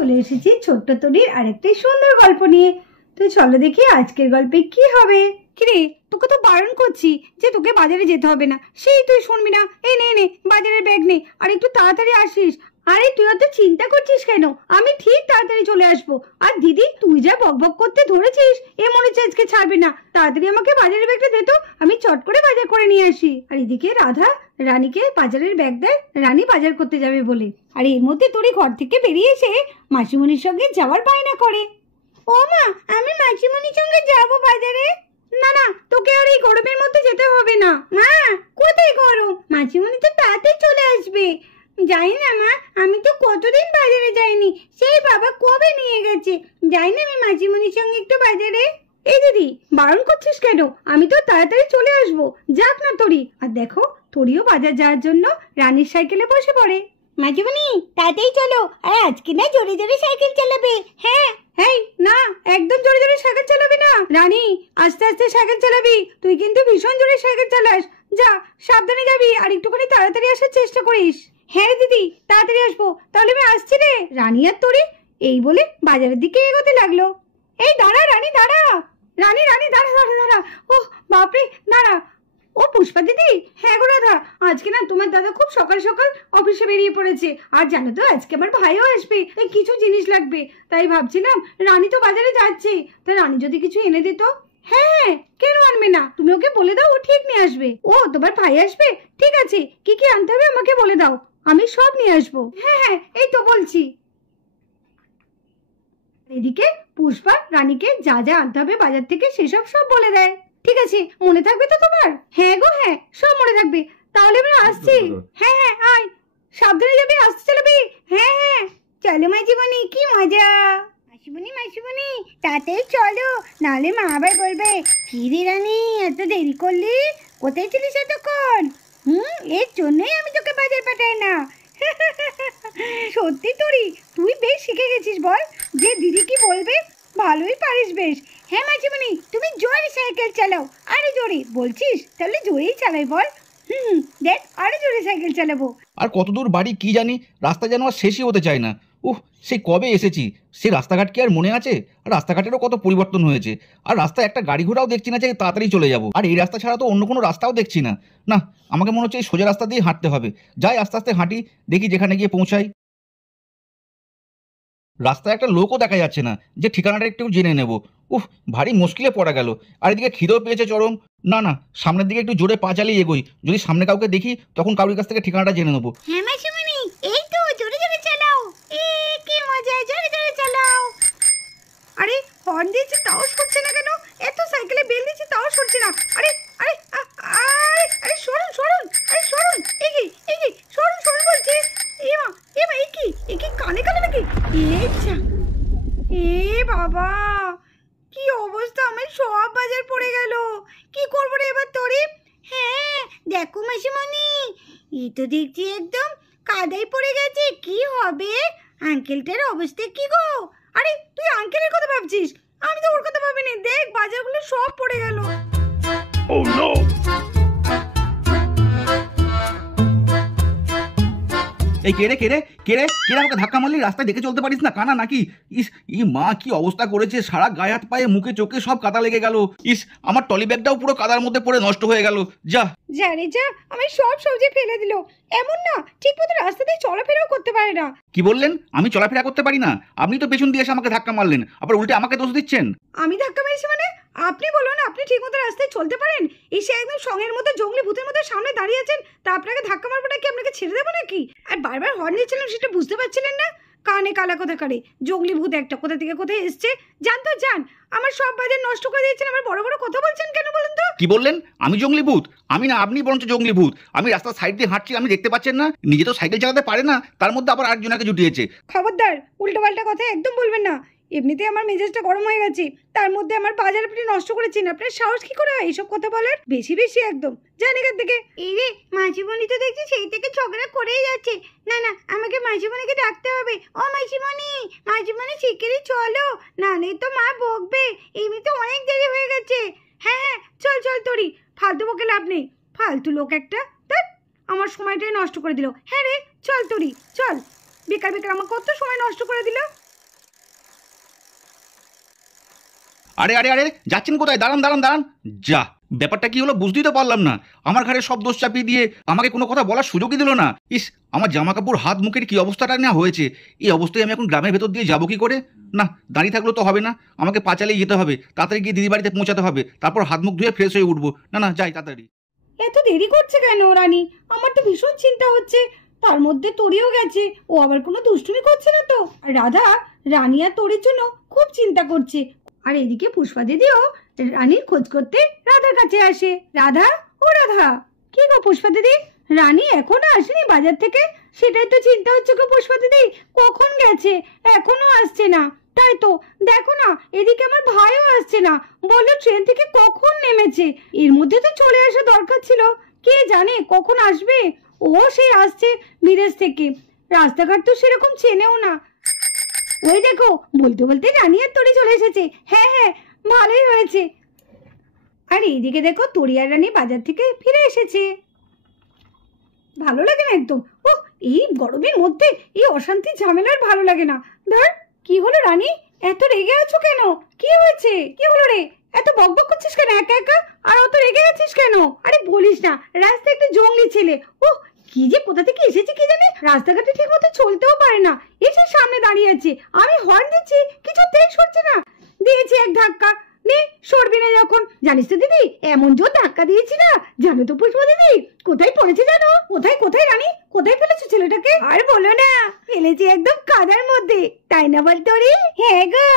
চলে এসেছি ছোট্ট তরির আরেকটা সুন্দর গল্প নিয়ে। তো চলো দেখি আজকের গল্পে কি হবে। কিরে, তোকে তো বারণ করছি যে তোকে বাজারে যেতে হবে না, সেই তুই শুনবি না। এই নে নে বাজারের ব্যাগ নে, আর একটু তাড়াতাড়ি আসিস। আরে তুই অত চিন্তা করছিস কেন? আমি ঠিক তাড়াতাড়ি চলে আসবো। আর দিদি, তুই যা বকবক করতে ধরেছিস, এ মনে হচ্ছে আজকে ছাড়বে না। তাড়াতাড়ি আমাকে বাজারের ব্যাগটা দে তো, আমি চট করে বাজার করে নিয়ে আসি। আর এদিকে রাধা রানীকে বাজারের ব্যাগ দেয়, রানী বাজার করতে যাবে বলে। আর এর মধ্যে তোরই ঘর থেকে বেরিয়ে এসে মাসিমণির সঙ্গে যাওয়ার বায়না করে। ও মা, আমি মাসিমণির সঙ্গে যাবো বাজারে। না না, তোকে আর এই গরমের মধ্যে যেতে হবে না। মা, কোথায় গরম? মাসিমণি তো তাড়াতাড়ি চলে আসবে। যাই না মা, আমি তো কতদিন বাজারে যাইনি, সেই বাবা কবে নিয়ে গেছে। যাই না আমি মাসিমণির সঙ্গে একটু বাজারে। এই দিদি, বারণ করছিস কেন? আমি তো তাড়াতাড়ি চলে আসবো, যাক না তরি। আর দেখো, তরিও বাজার যাওয়ার জন্য রানীর সাইকেলে বসে পড়ে। মাসিমণি, তাড়াতাড়ি চলো, আর আজকে না জোরে জোরে সাইকেল চালাবে। হ্যাঁ। এই না, একদম জোরে জোরে সাইকেল চালাবি না রানী, আস্তে আস্তে সাইকেল চালাবি। তুই কিন্তু ভীষণ জোরে সাইকেল চালাস। যা, সাবধানে যাবি, আর একটুখানি তাড়াতাড়ি আসার চেষ্টা করিস। হ্যাঁ রে দিদি, তাড়াতাড়ি আসবো। তাহলে আমি আসছি রে। রানী আর তরি এই বলে বাজারের দিকে এগোতে লাগলো। এই দাঁড়া রানী, দাঁড়া। রানী রানী দাঁড়া দাঁড়া দাঁড়া। ওহ বাপরে, দাঁড়া। ও পুষ্পা দিদি, হ্যাঁ গো রাধা, আজকে না তোমার দাদা খুব সকাল সকাল অফিসে বেরিয়ে পড়েছে। আর জানো তো, আজকে আমার ভাইও আসবে, কিছু জিনিস লাগবে। তাই ভাবছিলাম রানী তো বাজারে যাচ্ছে, তাই রানী যদি কিছু এনে দিত। হ্যাঁ, কেন আনবে না? তুমি ওকে বলে দাও, ও ঠিক নিয়ে আসবে। ও, তোমার ভাই আসবে? ঠিক আছে, কি কি আনতে হবে আমাকে বলে দাও, আমি সব নিয়ে আসবো। হ্যাঁ হ্যাঁ, এই তো বলছি। এদিকে পুষ্পা রানীকে যা যা আনতে হবে বাজার থেকে সেসব সব বলে দেয়। ঠিক আছে, মনে থাকবে তো তোমার? হ্যাঁ গো হ্যাঁ, সব মনে থাকবে। তাহলে আমরা আসছি। হ্যাঁ হ্যাঁ, আয়, সাবধানে যাবি, আসতে চলবি। হ্যাঁ হ্যাঁ, চলো মাসিমণি, কি মজা। মাসিমণি মাসিমণি, তাড়াতাড়ি চলো, নাহলে মা আবার বলবে কি রে রানী, এত দেরি করলি, কোথায় ছিলিস এতক্ষণ? এর জন্যই আমি তোকে বাজার পাঠাই না। সত্যি তোরি, তুই বেশ শিখে গেছিস বল, যে দিদি কি বলবে। ভালোই পারিস বেশ। হ্যাঁ মাসিমণি, তুমি জোরে সাইকেল চালাও, আরো জোরে। বলছিস তাহলে জোরেই চালাই বল। দেখ, আরো জোরে সাইকেল চালাবো। আর কত দূর বাড়ি কি জানি, রাস্তা যেন আর শেষই হতে চায় না। সেই কবে এসেছি, সেই রাস্তাঘাট কি আর মনে আছে? আর রাস্তাঘাটেরও কত পরিবর্তন হয়েছে। আর রাস্তায় একটা গাড়ি ঘোড়াও দেখছি না যে তাড়াতাড়ি চলে যাব। আর এই রাস্তা ছাড়া তো অন্য কোনো রাস্তাও দেখছি না। না, আমাকে মনে হচ্ছে এই সোজা রাস্তা দিয়ে হাঁটতে হবে। যাই, আস্তে আস্তে হাঁটি, দেখি যেখানে গিয়ে পৌঁছাই। রাস্তায় একটা লোকও দেখা যাচ্ছে না যে ঠিকানাটা একটু জেনে নেব। ভারী মুশকিলে পড়া গেল। আর এদিকে খিদেও পেয়েছে চরম। না না, সামনের দিকে একটু জোরে পা চালিয়ে এগোই, যদি সামনে কাউকে দেখি তখন কারোর কাছ থেকে ঠিকানাটা জেনে নেবো। হ্যাঁ মাসিমণি, এই তো জোরে জোরে চালাও। কি মজা, জোরে জোরে চালাও। আরে হর্ন দিয়েছি তাও সরছে না কেন? এত সাইকেলে বেল দিয়েছি তাও সরছে না। আরে আরে আরে আরে সরুন সরুন, আরে সরুন, এগি এগি, সরুন সরুন বলছি। এমা এমা, একি কানে কানে নাকি? এ বাবা, কি অবস্থা, আমার সব বাজার পড়ে গেল। কি করবো রে এবার তোরে? হ্যাঁ দেখো মাসিমণি, এই তো দেখছি একদম কাদায় পড়ে গেছে। কি হবে? আঙ্কেলটার অবস্থা কি গো? আরে তুই আঙ্কেলের কথা ভাবছিস, আমি তো ওর কথা ভাবিনি। দেখ, বাজারগুলো সব পড়ে গেল। Oh no! এই কেড়ে কেড়ে কেড়ে কেড়ে আমাকে ধাক্কা মারলি? রাস্তায় দেখে চলতে পারিস না, কানা নাকি? ই মা, কি অবস্থা করেছে, সারা গায়ে হাত পায়ে মুখে চোখে সব কাদা লেগে গেল। আমার টলি ব্যাগটাও পুরো কাদার মধ্যে পড়ে নষ্ট হয়ে গেল। যা যা রে যা, আমি সব সবজি ফেলে দিল। এমন না, ঠিক মতো রাস্তাতে চলাফেরাও করতে পারে না। কি বললেন? আমি চলাফেরা করতে পারি না? আপনি তো পেছন দিয়ে এসে আমাকে ধাক্কা মারলেন, আবার উল্টে আমাকে দোষ দিচ্ছেন। আমি ধাক্কা মেরেছি মানে? আপনি বলুন, আপনি ঠিক মতো রাস্তায় চলতে পারেন? এসে একদম সঙ্গের মতো জঙ্গলি ভূতের মতো সামনে দাঁড়িয়ে আছেন, তা আপনাকে ধাক্কা মারবো নাকি আপনাকে ছেড়ে দেবো নাকি? আর বারবার হর্ন দিচ্ছিলেন, সেটা বুঝতে পারছিলেন না? কানে কালা কথা কারে, জঙ্গলি ভূত একটা কোথা থেকে কোথায় এসছে। জান তো জান, আমার সব বাজার নষ্ট করে দিয়েছেন। আবার বড় বড় কথা বলছেন কেন বলুন তো? কি বললেন? আমি জঙ্গলি ভূত? আমি না, আপনি বরঞ্চ জঙ্গলি ভূত। আমি রাস্তার সাইড দিয়ে হাঁটছি, আমি দেখতে পাচ্ছেন না? নিজে তো সাইকেল চালাতে পারে না, তার মধ্যে আবার আরেকজনকে জুটিয়েছে। খবরদার, উল্টোপাল্টা কথা একদম বলবেন না। এমনিতে আমার মেজাজটা গরম হয়ে গেছে, তার মধ্যে আমার বাজার আপনি নষ্ট করেছেন। আপনার সাহস কি করে হয় এইসব কথা বলার? বেশি বেশি একদম। যান এখান থেকে। এই রে, মাসিমণি তো দেখছি সেই থেকে ঝগড়া করেই যাচ্ছে। না না, আমাকে মাসিমণিকে ডাকতে হবে। ও মাসিমণি, মাসিমণি শিগগিরই চলো, নাহলে তো মা বকবে। এমনিতে অনেক দেরি হয়ে গেছে। হ্যাঁ হ্যাঁ, চল চল তোরি, ফালতু বকে লাভ নেই। ফালতু লোক একটা, ধ্যাৎ, আমার সময়টাই নষ্ট করে দিল। হ্যাঁ রে, চল তোরি চল, বেকার বেকার আমার কত সময় নষ্ট করে দিল। আরে আরে আরে যাচ্ছেন কোথায়? দাঁড়ান দাঁড়ান দাঁড়ান। যা, ব্যাপারটা কি হলো বুঝতেই তো পারলাম না। আমার ঘাড়ে সব দোষ চাপিয়ে দিয়ে আমাকে কোনো কথা বলার সুযোগই দিল না। ইস, আমার জামা কাপড় হাত মুখের কি অবস্থাটা না হয়েছে। এই অবস্থায় আমি এখন গ্রামের ভেতর দিয়ে যাবো কি করে? না, দাঁড়িয়ে থাকলেও তো হবে না, আমাকে পা চালিয়ে যেতে হবে, তাড়াতাড়ি গিয়ে দিদি বাড়িতে পৌঁছাতে হবে, তারপর হাত মুখ ধুয়ে ফ্রেশ হয়ে উঠবো। না না, যাই তাড়াতাড়ি। এত দেরি করছে কেন রানী? আমার তো ভীষণ চিন্তা হচ্ছে। তার মধ্যে তরিও গেছে, ও আবার কোনো দুষ্টুমি করছে না তো? আর রাধা, রানী আর তরির জন্য খুব চিন্তা করছে। আর এদিকে পুষ্পা দিদিও রানীর খোঁজ করতে রাধার কাছে আসে। রাধা, ও রাধা। কি গো পুষ্পা দিদি, রানী এখনো আসেনি বাজার থেকে? সেটাই তো চিন্তা হচ্ছে গো পুষ্পা দিদি, কখন গেছে, এখনো আসছে না। তাই তো দেখো না, এদিকে আমার ভাইও আসছে না, বললো ট্রেন থেকে কখন নেমেছে। এর মধ্যে তো চলে আসা দরকার ছিল, কে জানে কখন আসবে। ও সেই আসছে বিদেশ থেকে, রাস্তাঘাট তো সেরকম চেনেও না। ওই দেখো, বলতে বলতে রানী আর তরি চলে এসেছে। হ্যাঁ হ্যাঁ, ভালোই হয়েছে। আর এইদিকে দেখো, তরি আর রানী বাজার থেকে ফিরে এসেছে। ভালো লাগে না একদম। ও, এই গরমের মধ্যে এই অশান্তি ঝামেলার ভালো লাগে না। ধর, কি হলো রানী, এত রেগে আছো কেন? কি হয়েছে? কি হলো রে? এত বকবক করছিস কেন একা একা? আর অত রেগে গেছিস কেন? আরে বলিস না, রাস্তায় একটা জঙ্গলি ছেলে, ও কি যে কোথা থেকে এসেছে কি জানি, রাস্তাঘাটে ঠিক মতো চলতেও পারে না, এসে সামনে দাঁড়িয়ে আছে। আমি হর্ন দিচ্ছি, কিছুতেই সরছে না। দিয়েছি এক ধাক্কা, নে সরবি না যখন। জানিস তো দিদি, এমন জোর ধাক্কা দিয়েছি না, জানো তো পুষ্পা দিদি কোথায় পড়েছে জানো? কোথায় কোথায় রানী, কোথায় ফেলেছো ছেলেটাকে? আর বলো না, ফেলেছি একদম কাদার মধ্যে, তাই না বল তোরি? হ্যাঁ গো,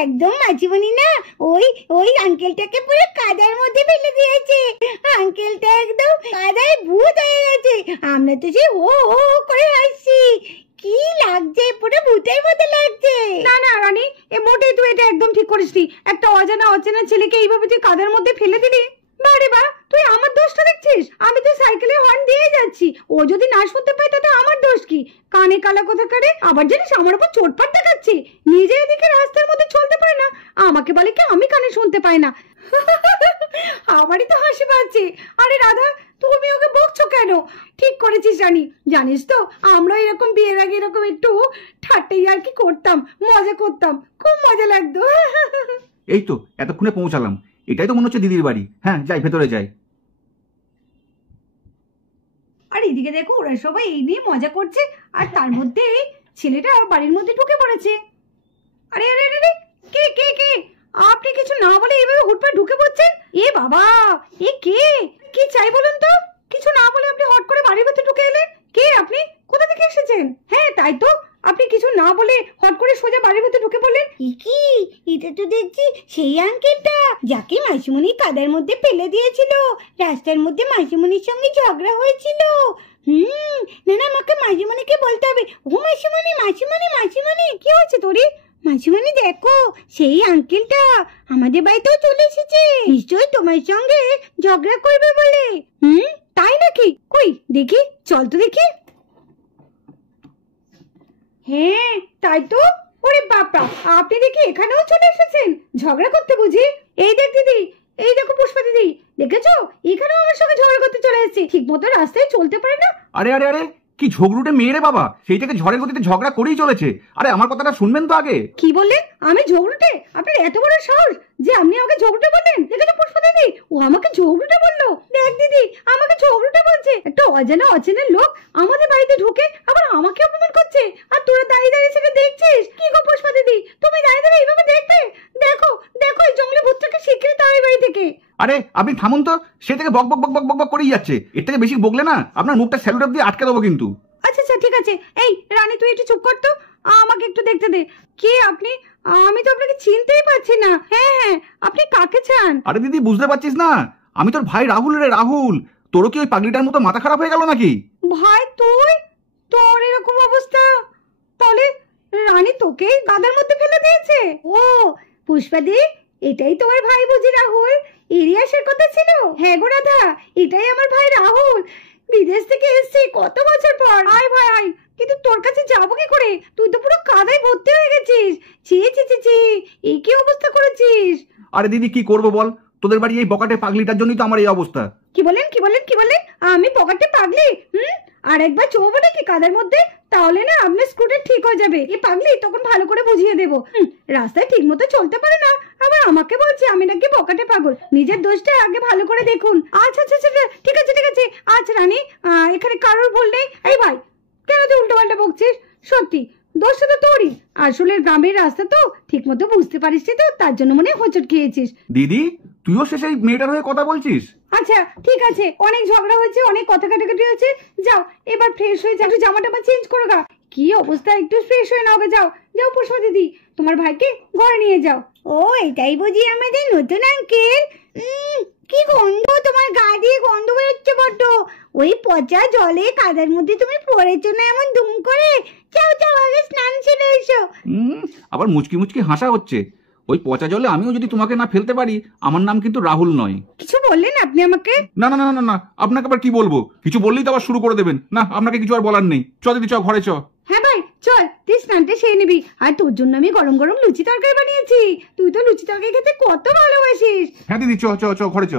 একদম মাঝিমণি না, ওই ওই আঙ্কেলটাকে পুরো কাদার মধ্যে ফেলে দিয়েছে। আঙ্কেলটা একদম কাদায় ভূত হয়ে গেছে। আমরা তো যে ও ও করে হাসছি। কি লাগছে, পুরো ভূতের মতো লাগছে। না না রানী, এ মোটেই তুই এটা একদম ঠিক করিসনি। একটা অজানা অচেনা ছেলেকে এইভাবে তুই কাদার মধ্যে ফেলে দিলি। বারে বা, তুই আমার দোষটা দেখছিস? আমি তো সাইকেলে হর্ন দিয়ে যাচ্ছি, ও যদি না শুনতে পায় তাতে আমার দোষ কি? কানে কালা কথা করে আবার জানিস আমার উপর চোটপাট দেখাচ্ছে। নিজে এদিকে রাস্তার মধ্যে চলতে পারে না, আমাকে বলে কি আমি কানে শুনতে পাই না। আমারই তো হাসি পাচ্ছে। আরে রাধা, তুমি ওকে বকছো কেন? ঠিক করেছিস রানী। জানিস তো, আমরা এরকম বিয়ের আগে এরকম একটু ঠাট্টাই আর কি করতাম, মজা করতাম, খুব মজা লাগতো। এই তো এতক্ষণে পৌঁছালাম, এটাই তো মনে হচ্ছে দিদির বাড়ি। হ্যাঁ, যাই, ভেতরে যাই। আর এদিকে দেখো, ওরা সবাই এই নিয়ে মজা করছে, আর তার মধ্যে ছেলেটা বাড়ির মধ্যে ঢুকে পড়েছে। আরে আরে আরে, কে কে কে? আপনি কিছু না বলে এইভাবে হুটপাট ঢুকে পড়ছেন? এ বাবা, এ কে? কি চাই বলুন তো? কিছু না বলে আপনি হট করে বাড়ির ভেতরে ঢুকে এলেন। কে আপনি? কোথা থেকে এসেছেন? হ্যাঁ তাই তো, আপনি কিছু না বলে হট করে সোজা বাড়ির ভেতরে ঢুকে পড়লেন। কি, এটা তো দেখছি সেই আঙ্কেলটা যাকে মাসিমণি কাদার মধ্যে ফেলে দিয়েছিল। রাস্তার মধ্যে মাসিমণির সঙ্গে ঝগড়া হয়েছিল। না না, আমাকে মাসিমণিকে বলতে হবে। ও মাসিমণি, মাসিমণি, মাসিমণি, কি হয়েছে তোরে? মাসিমণি দেখো, সেই আঙ্কেলটা আমাদের বাড়িতেও চলে এসেছে। নিশ্চয়ই তোমার সঙ্গে ঝগড়া করবে বলে। তাই নাকি? কই দেখি, চল তো দেখি। হ্যাঁ তাই তো। ওরে বাপরা, আপনি দেখি এখানেও চলে এসেছেন ঝগড়া করতে বুঝি? এই দেখ দিদি, এই দেখো পুষ্পা দিদি, দেখেছো এখানেও আমার সঙ্গে ঝগড়া করতে চলে এসেছে। ঠিক মতো রাস্তায় চলতে পারে না। আরে আরে আরে, কি ঝগড়ুটে মেয়ে রে বাবা, সেই থেকে ঝড়ের গতিতে ঝগড়া করেই চলেছে। আরে আমার কথাটা শুনবেন তো আগে। কি বললেন? আমি ঝগড়ুটে? আপনার এত বড় সাহস যে আপনি আমাকে ঝগড়ুটে বললেন? দেখেছো পুষ্পা দিদি, ও আমাকে ঝগড়ুটে বললো। দেখ দিদি, আমাকে ঝগড়ুটে বলছে। একটা অজানা অচেনা লোক আমাদের বাড়িতে ঢুকে আবার আমাকে অপমান করছে, আর তোরা দাঁড়িয়ে দাঁড়িয়ে সেটা দেখছিস। কি গো পুষ্পা দিদি, তুমি দাঁড়িয়ে দাঁড়িয়ে এইভাবে দেখবে? দেখো দেখো, এই জঙ্গলি ভূতটাকে শিগগিরই তার বাড়ি থেকে। আরে আপনি থামুন তো, সে থেকে বক বক বক বক বক বক করেই যাচ্ছে। এর থেকে বেশি বকলে না আপনার মুখটা স্যালুটেপ দিয়ে আটকে দেবো কিন্তু। আচ্ছা আচ্ছা ঠিক আছে। এই রানী, তুই একটু চুপ কর তো, আমাকে একটু দেখতে দে। কে আপনি? আমি তো আপনাকে চিনতেই পারছি না। হ্যাঁ হ্যাঁ, আপনি কাকে চান? আরে দিদি, বুঝতে পারছিস না? আমি তোর ভাই রাহুল রে, রাহুল। তোরও কি ওই পাগলিটার মতো মাথা খারাপ হয়ে গেল নাকি? ভাই তুই? তোর এরকম অবস্থা? তাহলে রানী তোকে কাদার মধ্যে ফেলে দিয়েছে? ও পুষ্পাদি, এটাই তোমার ভাই বুঝি রাহুল? এরই আসার কথা ছিল? হ্যাঁ গো রাধা, এটাই আমার ভাই রাহুল। বিদেশ থেকে এসেছে কত বছর পর। আয় ভাই আয়। কিন্তু তোর কাছে যাবো কি করে? তুই তো পুরো কাদায় ভর্তি হয়ে গেছিস। ছি ছি ছি ছি, এই কি অবস্থা করেছিস? আরে দিদি, কি করবো বল, তোদের বাড়ি এই বকাটে পাগলিটার জন্যই তো আমার এই অবস্থা। কি বলেন কি বলেন কি বলেন? আমি পকেটে পাগলি? আর একবার চোবো নাকি কাদার মধ্যে, তাহলে না আপনার স্কুটার ঠিক হয়ে যাবে। এ পাগলি, তখন ভালো করে বুঝিয়ে দেবো। রাস্তায় ঠিক মতো চলতে পারে না, আবার আমাকে বলছে আমি নাকি বকাটে পাগল। নিজের দোষটা আগে ভালো করে দেখুন। আচ্ছা আচ্ছা আচ্ছা, ঠিক আছে ঠিক আছে। আচ্ছা রানী, এখানে কারোর ভুল নেই। এই ভাই, কেন তুই উল্টো পাল্টা বকছিস? সত্যি দোষটা তো তোরই। আসলে গ্রামের রাস্তা তো ঠিক মতো বুঝতে পারিস তো, তার জন্য মনে হোঁচট খেয়েছিস। দিদি, তুইও শেষে এই মেয়েটার হয়ে কথা বলছিস? আচ্ছা ঠিক আছে, অনেক ঝগড়া হয়েছে, অনেক কথা কাটাকাটি হয়েছে। যাও এবার ফ্রেশ হয়ে যাও, একটু জামা টামা চেঞ্জ করো গা। কি অবস্থা, একটু ফ্রেশ হয়ে নাও গা। যাও যাও পুষ্পা দিদি, তোমার ভাইকে ঘরে নিয়ে যাও। ও, এটাই বুঝি আমাদের নতুন আঙ্কেল? কি গন্ধ, তোমার গা দিয়ে গন্ধ বেরোচ্ছে বড্ড। ওই পচা জলে কাদার মধ্যে তুমি পড়েছো না এমন দুম করে? যাও যাও, আগে স্নান সেরে এসো। আবার মুচকি মুচকি হাসা হচ্ছে। ওই পচা জলে আমিও যদি তোমাকে না ফেলতে পারি, আমার নাম কিন্তু রাহুল নয়। কিছু বললেন আপনি আমাকে? না না না না না, আপনাকে আবার কি বলবো? কিছু বললেই তো আবার শুরু করে দেবেন। না, আপনাকে কিছু আর বলার নেই। চ দিদি, চ ঘরে চ। হ্যাঁ ভাই চল, তুই স্নানটা সেরে নিবি। আর তোর জন্য আমি গরম গরম লুচি তরকারি বানিয়েছি। তুই তো লুচি তরকারি খেতে কত ভালোবাসিস। হ্যাঁ দিদি, চ চ চ ঘরে চ।